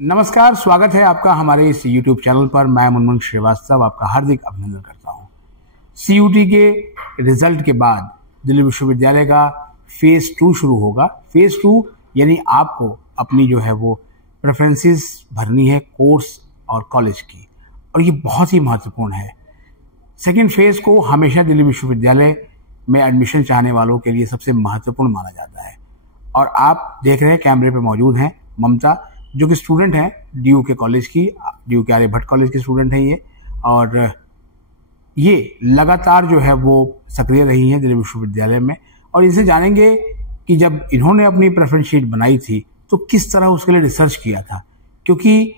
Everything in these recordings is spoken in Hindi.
नमस्कार, स्वागत है आपका हमारे इस YouTube चैनल पर। मैं मुनमुन श्रीवास्तव आपका हार्दिक अभिनंदन करता हूं। CUT के रिजल्ट के बाद दिल्ली विश्वविद्यालय का फेज 2 शुरू होगा। फेज 2 यानी आपको अपनी जो है वो प्रेफरेंसेस भरनी है कोर्स और कॉलेज की, और ये बहुत ही महत्वपूर्ण है। सेकेंड फेज को हमेशा दिल्ली विश्वविद्यालय में एडमिशन चाहने वालों के लिए सबसे महत्वपूर्ण माना जाता है। और आप देख रहे हैं कैमरे पे मौजूद हैं ममता, जो कि स्टूडेंट हैं DU के कॉलेज की, DU के आर्यभट्ट कॉलेज की स्टूडेंट हैं ये, और ये लगातार जो है वो सक्रिय रही हैं दिल्ली विश्वविद्यालय में। और इनसे जानेंगे कि जब इन्होंने अपनी प्रेफरेंस शीट बनाई थी तो किस तरह उसके लिए रिसर्च किया था, क्योंकि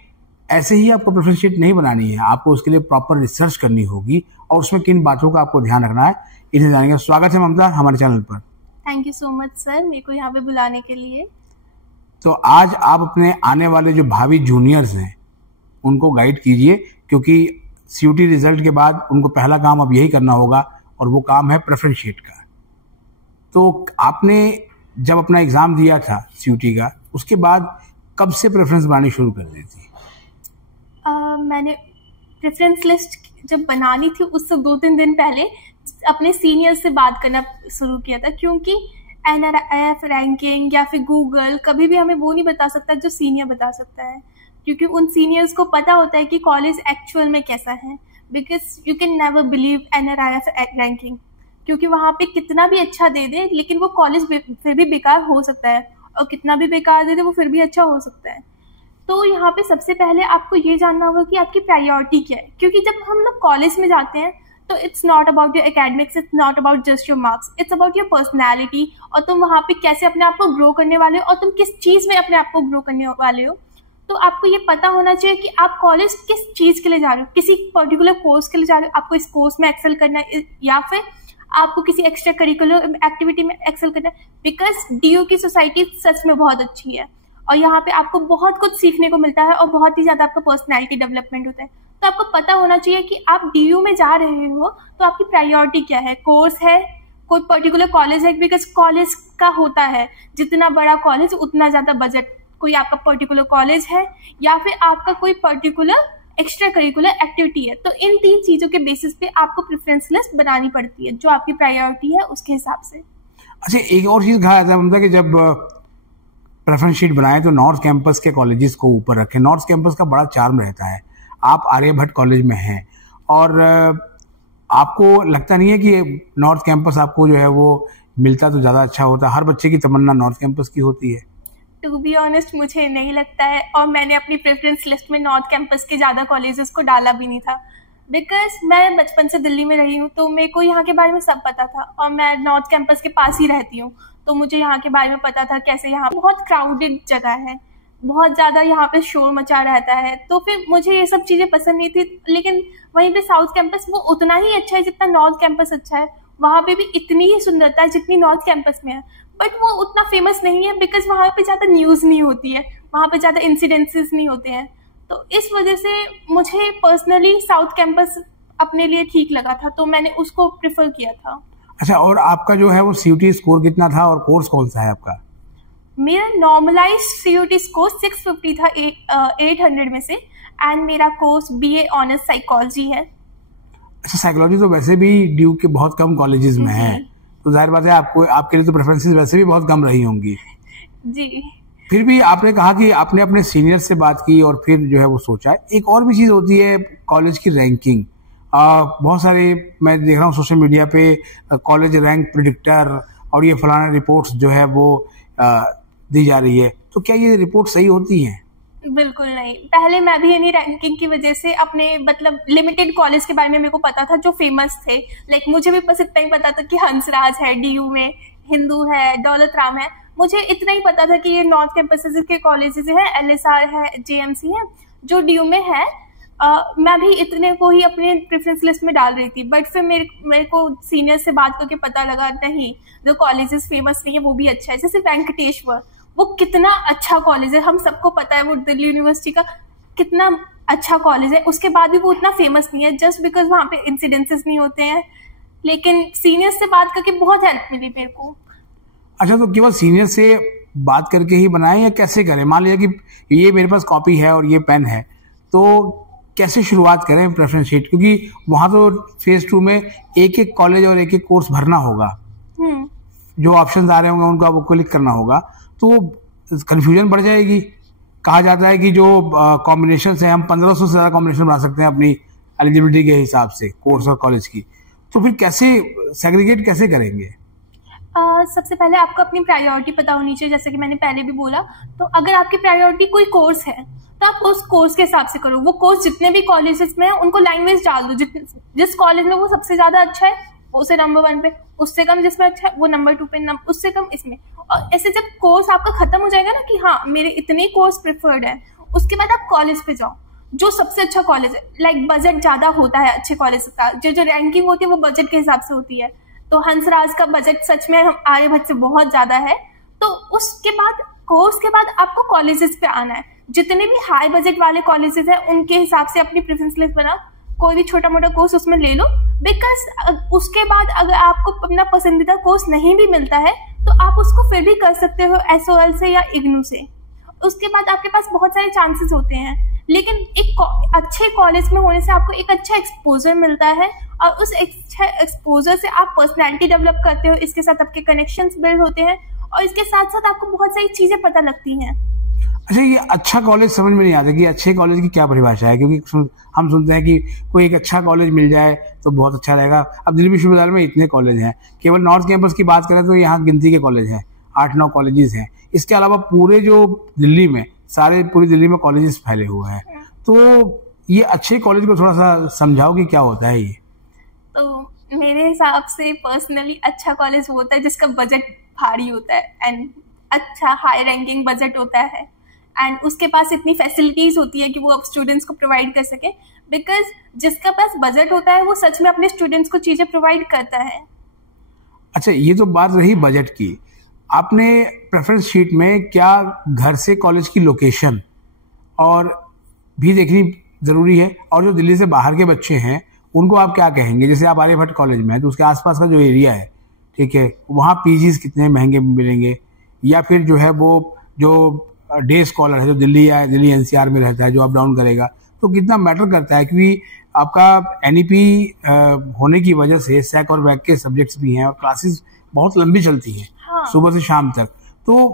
ऐसे ही आपको प्रेफरेंस शीट नहीं बनानी है, आपको उसके लिए प्रॉपर रिसर्च करनी होगी और उसमें किन बातों का आपको ध्यान रखना है, इसे जानेंगे। स्वागत है ममता हमारे चैनल पर। Thank you so much sir, मेरे को यहाँ पे बुलाने के लिए। तो आज आप अपने आने वाले जो भावी जूनियर्स हैं उनको गाइड कीजिए, क्योंकि CUT रिजल्ट के बाद उनको पहला काम अब यही करना होगा और वो काम है प्रेफरेंस शीट का। तो आपने जब अपना एग्जाम दिया था CUT का, उसके बाद कब से प्रेफरेंस बनानी शुरू कर दी थी? मैंने प्रेफरेंस लिस्ट जब बनानी थी उससे 2-3 दिन पहले अपने सीनियर्स से बात करना शुरू किया था, क्योंकि NRF रैंकिंग या फिर गूगल कभी भी हमें वो नहीं बता सकता जो सीनियर बता सकता है, क्योंकि उन सीनियर्स को पता होता है कि कॉलेज एक्चुअल में कैसा है। Because you can never believe NRF ranking, क्योंकि वहाँ पे कितना भी अच्छा दे दे लेकिन वो कॉलेज फिर भी बेकार हो सकता है, और कितना भी बेकार दे दे वो फिर भी अच्छा हो सकता है। तो यहाँ पे सबसे पहले आपको ये जानना होगा कि आपकी प्रायोरिटी क्या है, क्योंकि जब हम लोग कॉलेज में जाते हैं तो it's not about your academics, it's not about just your marks, it's about your personality, और तुम वहाँ पे कैसे अपने आप को ग्रो करने वाले हो और तुम किस चीज़ में अपने आप को ग्रो करने वाले हो। तो आपको ये पता होना चाहिए कि आप कॉलेज किस चीज़ के लिए जा रहे हो, किसी पर्टिकुलर कोर्स के लिए जा रहे हो, आपको इस कोर्स में एक्सेल करना है या फिर आपको किसी एक्स्ट्रा करिकुलर एक्टिविटी में एक्सेल करना है। बिकॉज DU की सोसाइटी सच में बहुत अच्छी है और यहाँ पे आपको बहुत कुछ सीखने को मिलता है और बहुत ही ज़्यादा आपका पर्सनैलिटी डेवलपमेंट होता है। तो आपको पता होना चाहिए कि आप DU में जा रहे हो तो आपकी प्रायोरिटी क्या है, कोर्स है, कोई पर्टिकुलर कॉलेज है, बिकॉज कॉलेज का होता है जितना बड़ा कॉलेज उतना ज़्यादा बजट, कोई आपका पर्टिकुलर कॉलेज है या फिर आपका कोई पर्टिकुलर एक्स्ट्रा करिकुलर एक्टिविटी है। तो इन 3 चीज़ों के बेसिस पे आपको प्रेफरेंस लिस्ट बनानी पड़ती है, जो आपकी प्रायोरिटी है उसके हिसाब से। अच्छा, एक और चीज़ कहा जाता है मतलब कि जब प्रेफरेंस शीट बनाए तो नॉर्थ कैंपस के कॉलेजेस को ऊपर रखें। नॉर्थ कैंपस का बड़ा चार्म रहता है। आप आर्यभट्ट कॉलेज में हैं और आपको लगता नहीं है कि नॉर्थ कैंपस आपको जो है वो मिलता तो ज़्यादा अच्छा होता? हर बच्चे की तमन्ना नॉर्थ कैंपस की होती है। टू बी ऑनेस्ट मुझे नहीं लगता है, और मैंने अपनी प्रेफरेंस लिस्ट में नॉर्थ कैंपस के ज़्यादा कॉलेजेस को डाला भी नहीं था, बिकॉज मैं बचपन से दिल्ली में रही हूँ तो मेरे को यहाँ के बारे में सब पता था, और मैं नॉर्थ कैंपस के पास ही रहती हूँ तो मुझे यहाँ के बारे में पता था कैसे यहाँ बहुत क्राउडेड जगह है, बहुत ज़्यादा यहाँ पे शोर मचा रहता है, तो फिर मुझे ये सब चीज़ें पसंद नहीं थी। लेकिन वहीं पे साउथ कैंपस वो उतना ही अच्छा है जितना नॉर्थ कैंपस अच्छा है, वहाँ पे भी इतनी ही सुंदरता है जितनी नॉर्थ कैंपस में है, बट वो उतना फेमस नहीं है बिकॉज वहाँ पे ज़्यादा न्यूज़ नहीं होती है, वहाँ पे ज़्यादा इंसिडेंसेस नहीं होते हैं। तो इस वजह से मुझे पर्सनली साउथ कैंपस अपने लिए ठीक लगा था, तो मैंने उसको प्रेफर किया था। अच्छा, और आपका जो है वो CUT स्कोर कितना था और कोर्स कौन सा है आपका? मेरा नॉर्मलाइज CUT स्कोर 650 था 800 में से, एंड मेरा कोर्स BA ऑनर्स साइकोलॉजी है। अच्छा, साइकोलॉजी तो वैसे भी DU के बहुत कम कॉलेजेस में है, तो जाहिर बात है आपको आपके लिए तो प्रेफरेंसेस वैसे भी बहुत कम रही होंगी। जी, फिर भी आपने कहा कि आपने अपने सीनियर से बात की और फिर जो है वो सोचा। एक और भी चीज़ होती है कॉलेज की रैंकिंग। बहुत सारे मैं देख रहा हूँ सोशल मीडिया पे कॉलेज रैंक प्रिडिक्टर और ये फलाना रिपोर्ट्स जो है वो दी जा रही है, तो क्या ये रिपोर्ट सही होती हैं? बिल्कुल नहीं। पहले मैं भी इन्हीं रैंकिंग की वजह से अपने मतलब लिमिटेड कॉलेज के बारे में मेरे को पता था जो फेमस थे, लाइक मुझे भी बस इतना ही पता था कि हंसराज है DU में, हिंदू है, दौलत राम है, मुझे इतना ही पता था कि ये नॉर्थ कैंपसेस के कॉलेजेस हैं, LSR है, JMC है जो DU में है। मैं भी इतने को ही अपने प्रेफरेंस लिस्ट में डाल रही थी, बट फिर मेरे को सीनियर से बात करके पता लगा नहीं, जो कॉलेजेस फेमस नहीं है वो भी अच्छा है। जैसे वेंकटेश्वर, वो कितना अच्छा कॉलेज है, हम सबको पता है वो दिल्ली यूनिवर्सिटी का कितना अच्छा कॉलेज है, उसके बाद भी वो उतना फेमस नहीं है जस्ट बिकॉज वहाँ पे इंसिडेंसेस नहीं होते हैं। लेकिन सीनियर से बात करके बहुत हेल्प मिली मेरे को। अच्छा, तो केवल सीनियर से बात करके ही बनाएं या कैसे करें? मान लिया कि ये मेरे पास कॉपी है और ये पेन है, तो कैसे शुरुआत करें प्रेफरेंस शीट? क्योंकि वहां तो फेज 2 में एक एक कॉलेज और एक एक कोर्स भरना होगा, जो ऑप्शन आ रहे होंगे उनको आपको क्लिक करना होगा, तो कंफ्यूजन बढ़ जाएगी। कहा जाता है कि जो कॉम्बिनेशन है, हम 1500 से ज्यादा कॉम्बिनेशन बना सकते हैं अपनी एलिजिबिलिटी के हिसाब से कोर्स और कॉलेज की, तो फिर कैसे सेग्रीगेट कैसे करेंगे? सबसे पहले आपको अपनी प्रायोरिटी पता होनी चाहिए, जैसे कि मैंने पहले भी बोला। तो अगर आपकी प्रायोरिटी कोई कोर्स है तो आप उस कोर्स के हिसाब से करो। वो कोर्स जितने भी कॉलेजेस में है उनको लैंग्वेज डाल दो, जिस कॉलेज में वो सबसे ज्यादा अच्छा है उसे नंबर 1 पे, उससे कम जिसमें अच्छा है वो नंबर 2 पे, उससे कम इसमें। और ऐसे जब कोर्स आपका खत्म हो जाएगा ना कि हाँ मेरे इतने कोर्स प्रिफर्ड है, उसके बाद आप कॉलेज पे जाओ जो सबसे अच्छा कॉलेज है। लाइक बजट ज्यादा होता है अच्छे कॉलेज का, जो रैंकिंग होती है वो बजट के हिसाब से होती है। तो हंसराज का बजट सच में आर्यभट्ट से बहुत ज्यादा है। तो उसके बाद कोर्स के बाद आपको कॉलेजेस पे आना है। जितने भी हाई बजट वाले कॉलेजेस हैं उनके हिसाब से अपनी प्रेफरेंस लिस्ट बनाओ, कोई भी छोटा मोटा कोर्स उसमें ले लो। बिकॉज उसके बाद अगर आपको अपना पसंदीदा कोर्स नहीं भी मिलता है तो आप उसको फिर भी कर सकते हो SOL से या इग्नू से। उसके बाद आपके पास बहुत सारे चांसेस होते हैं, लेकिन एक अच्छे कॉलेज में होने से आपको एक अच्छा एक्सपोजर मिलता है और उस अच्छा एक्सपोजर से आप पर्सनैलिटी डेवलप करते हो, इसके साथ आपके कनेक्शंस बिल्ड होते हैं और इसके साथ साथ आपको बहुत सारी चीजें पता लगती हैं। अच्छा, ये अच्छा कॉलेज समझ में नहीं आता कि अच्छे कॉलेज की क्या परिभाषा है, क्योंकि हम सुनते हैं कि कोई एक अच्छा कॉलेज मिल जाए तो बहुत अच्छा रहेगा। अब दिल्ली विश्वविद्यालय में इतने कॉलेज हैं, केवल नॉर्थ कैंपस की बात करें तो यहाँ गिनती के कॉलेज हैं, 8-9 कॉलेजेस हैं। इसके अलावा पूरे जो दिल्ली में पूरी दिल्ली में कॉलेजेस फैले हुए हैं। तो ये अच्छे कॉलेज को थोड़ा सा समझाओ कि क्या होता है ये। तो मेरे हिसाब से पर्सनली अच्छा कॉलेज वो होता है जिसका बजट भारी होता है एंड अच्छा हाई रैंकिंग बजट होता है एंड उसके पास इतनी फैसिलिटीज होती है कि वो स्टूडेंट्स को प्रोवाइड कर सके। बिकॉज जिसका पास बजट होता है वो सच में अपने स्टूडेंट्स को चीजें प्रोवाइड करता है। अच्छा, ये तो बात रही बजट की। आपने प्रेफरेंस शीट में क्या घर से कॉलेज की लोकेशन और भी देखनी जरूरी है, और जो दिल्ली से बाहर के बच्चे हैं उनको आप क्या कहेंगे? जैसे आप आर्यभट्ट कॉलेज में है तो उसके आसपास का जो एरिया है, ठीक है, वहाँ पीजीज कितने महंगे मिलेंगे, या फिर जो है वो जो डे स्कॉलर है जो दिल्ली या दिल्ली NCR में रहता है जो अप डाउन करेगा, तो कितना मैटर करता है? क्योंकि आपका NEP होने की वजह से सैक और वैक के सब्जेक्ट्स भी हैं और क्लासेस बहुत लंबी चलती हैं, हाँ, सुबह से शाम तक। तो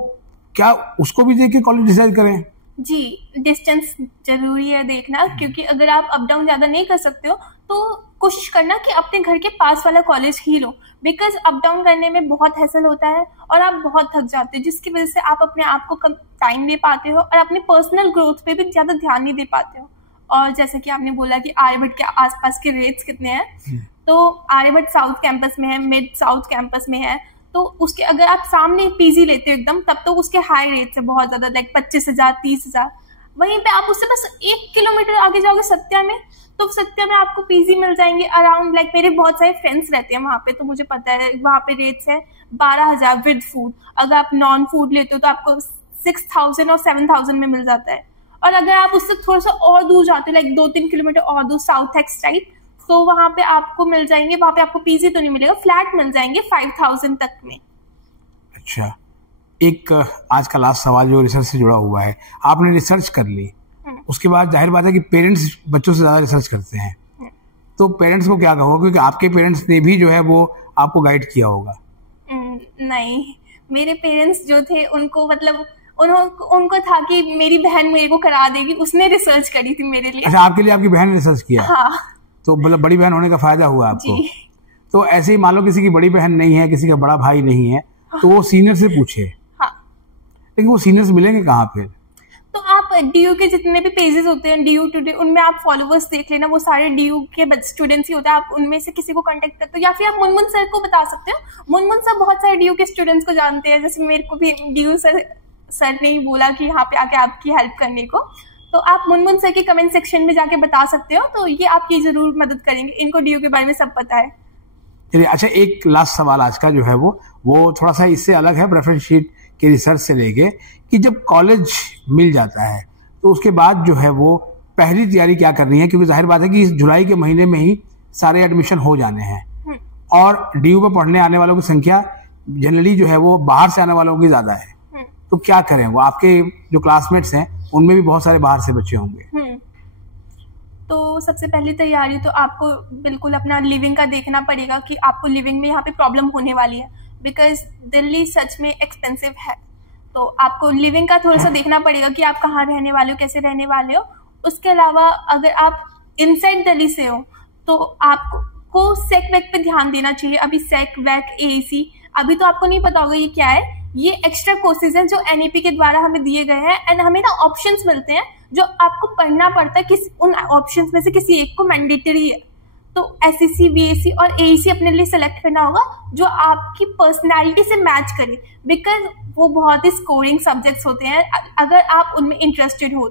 क्या उसको भी देख के कॉलेज डिसाइड करें? जी, डिस्टेंस जरूरी है देखना, क्योंकि अगर आप अप डाउन ज्यादा नहीं कर सकते हो तो कोशिश करना कि अपने घर के पास वाला college he low. Because up down करने में बहुत हैसल होता है और आप बहुत थक जाते हो, जिसकी वजह से आप अपने आप को कम टाइम दे पाते हो और अपने पर्सनल ग्रोथ पे भी ज्यादा ध्यान नहीं दे पाते हो। और जैसे कि आपने बोला कि आर्यभट्ट के आसपास के रेट्स कितने हैं, तो आर्यभट्ट साउथ कैंपस में है, मिड साउथ कैंपस में है, तो उसके अगर आप सामने पीजी लेते हो एकदम, तब तो उसके हाई रेट्स है बहुत ज्यादा, लाइक 25,000 30,000। वहीं पे आप उससे बस 1 किलोमीटर आगे जाओगे सत्या में, तो सत्या में आपको पीजी मिल जाएंगे अराउंड, लाइक मेरे बहुत सारे फ्रेंड्स रहते हैं वहाँ पे, तो मुझे पता है वहाँ पे रेट्स है 12,000 विद फूड। अगर आप नॉन फूड लेते हो तो आपको 6,000 और 7,000 में मिल जाता है। और अगर आप उससे थोड़ा सा और दूर जाते हो, लाइक 2-3 किलोमीटर और दूर साउथ एक्स टाइप, तो वहां पे आपको मिल जाएंगे, वहां पे आपको पीजी तो नहीं मिलेगा, फ्लैट मिल जाएंगे 5,000 तक में। अच्छा, एक आज का लास्ट सवाल जो रिसर्च से जुड़ा हुआ है, आपने रिसर्च कर ली, उसके बाद जाहिर बात है कि पेरेंट्स बच्चों से ज्यादा रिसर्च करते हैं, तो पेरेंट्स को क्या कहोगे? क्योंकि आपके पेरेंट्स ने भी जो है वो आपको गाइड किया होगा। नहीं, मेरे पेरेंट्स जो थे उनको मतलब उनको था कि मेरी बहन मेरे को करा देगी, उसने रिसर्च करी थी मेरे लिए। अच्छा, आपके लिए आपकी बहन ने रिसर्च किया? हाँ। तो मतलब बड़ी बहन होने का फायदा हुआ आपको। तो ऐसे ही मान लो किसी की बड़ी बहन नहीं है, किसी का बड़ा भाई नहीं है, तो वो सीनियर से पूछे। हाँ। लेकिन वो सीनियर्स मिलेंगे कहाँ फिर? तो आप DU के जितने भी पेजेस होते हैं DU टुडे, उनमें आप फॉलोवर्स देख लेना, वो सारे DU के स्टूडेंट्स ही होते हैं। आप उनमें से किसी को कांटेक्ट करते हो, या फिर आप मुनमुन सर को बता सकते हो। मुनमुन सर बहुत सारे DU के स्टूडेंट्स को जानते हैं, जैसे मेरे को भी DU सर ने ही बोला कि यहाँ पे आके आपकी हेल्प करने को, तो आप मुनमुन सर के कमेंट सेक्शन में जाके बता सकते हो, तो ये आपकी जरूर मदद करेंगे, इनको DU के बारे में सब पता है। चलिए, अच्छा, एक लास्ट सवाल आज का जो है वो थोड़ा सा इससे अलग है प्रेफरेंस शीट के रिसर्च से लेके, कि जब कॉलेज मिल जाता है तो उसके बाद जो है वो पहली तैयारी क्या करनी है? क्योंकि जाहिर बात है कि इस जुलाई के महीने में ही सारे एडमिशन हो जाने हैं और DU में पढ़ने आने वालों की संख्या जनरली जो है वो बाहर से आने वालों की ज्यादा है, तो क्या करें? वो आपके जो क्लासमेट्स हैं उनमें भी बहुत सारे बाहर से बच्चे होंगे। तो सबसे पहली तैयारी तो आपको बिल्कुल अपना लिविंग का देखना पड़ेगा कि आपको लिविंग में यहाँ पे प्रॉब्लम होने वाली है, बिकॉज दिल्ली सच में एक्सपेंसिव है। तो आपको लिविंग का थोड़ा सा देखना पड़ेगा कि आप कहाँ रहने वाले हो, कैसे रहने वाले हो। उसके अलावा अगर आप इनसाइड दिल्ली से हो तो आपको सेक वैक पे ध्यान देना चाहिए। अभी सेक वैक AEC अभी तो आपको नहीं पता होगा ये क्या है। ये एक्स्ट्रा कोर्सेज हैं जो NEP के द्वारा हमें दिए गए हैं, एंड हमें ना ऑप्शंस मिलते हैं जो आपको पढ़ना पड़ता है। उन ऑप्शंस में से किसी एक को मैंडेटरी है, तो SEC, BSc और AEC अपने लिए सेलेक्ट करना होगा जो आपकी पर्सनैलिटी से मैच करे, बिकॉज वो बहुत ही स्कोरिंग सब्जेक्ट्स होते हैं अगर आप उनमें इंटरेस्टेड हो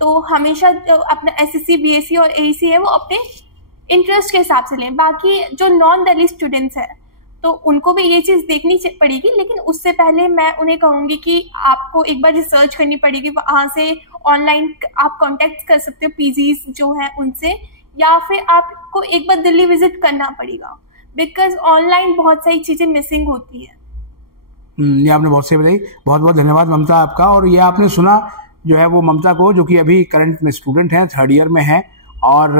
तो हमेशा जो अपना SEC, BSc और AEC है वो अपने इंटरेस्ट के हिसाब से लें। बाकी जो नॉन दिल्ली स्टूडेंट्स हैं तो उनको भी ये चीज़ देखनी पड़ेगी, लेकिन उससे पहले मैं उन्हें कहूँगी कि आपको एक बार रिसर्च करनी पड़ेगी। वहाँ से ऑनलाइन आप कांटेक्ट कर सकते हो PGs जो हैं उनसे, या फिर आपको एक बार दिल्ली विजिट करना पड़ेगा, बिकॉज ऑनलाइन बहुत सारी चीज़ें मिसिंग होती है। ये आपने बहुत सही बताई, बहुत बहुत धन्यवाद ममता आपका। और ये आपने सुना जो है वो ममता को, जो कि अभी करंट में स्टूडेंट हैं, 3rd ईयर में है। और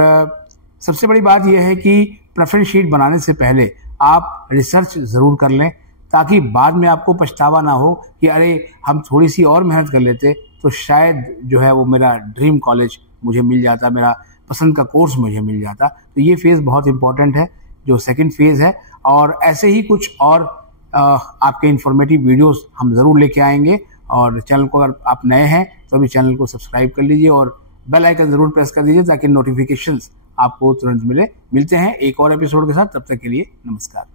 सबसे बड़ी बात यह है कि प्रेफरेंस शीट बनाने से पहले आप रिसर्च ज़रूर कर लें, ताकि बाद में आपको पछतावा ना हो कि अरे हम थोड़ी सी और मेहनत कर लेते तो शायद जो है वो मेरा ड्रीम कॉलेज मुझे मिल जाता, मेरा पसंद का कोर्स मुझे मिल जाता। तो ये फेज़ बहुत इंपॉर्टेंट है जो सेकंड फेज़ है। और ऐसे ही कुछ और आपके इन्फॉर्मेटिव वीडियोस हम ज़रूर लेके आएंगे। और चैनल को अगर आप नए हैं तो अभी चैनल को सब्सक्राइब कर लीजिए और बेल आइकन ज़रूर प्रेस कर दीजिए ताकि नोटिफिकेशंस आपको तुरंत मिलते हैं एक और एपिसोड के साथ। तब तक के लिए नमस्कार।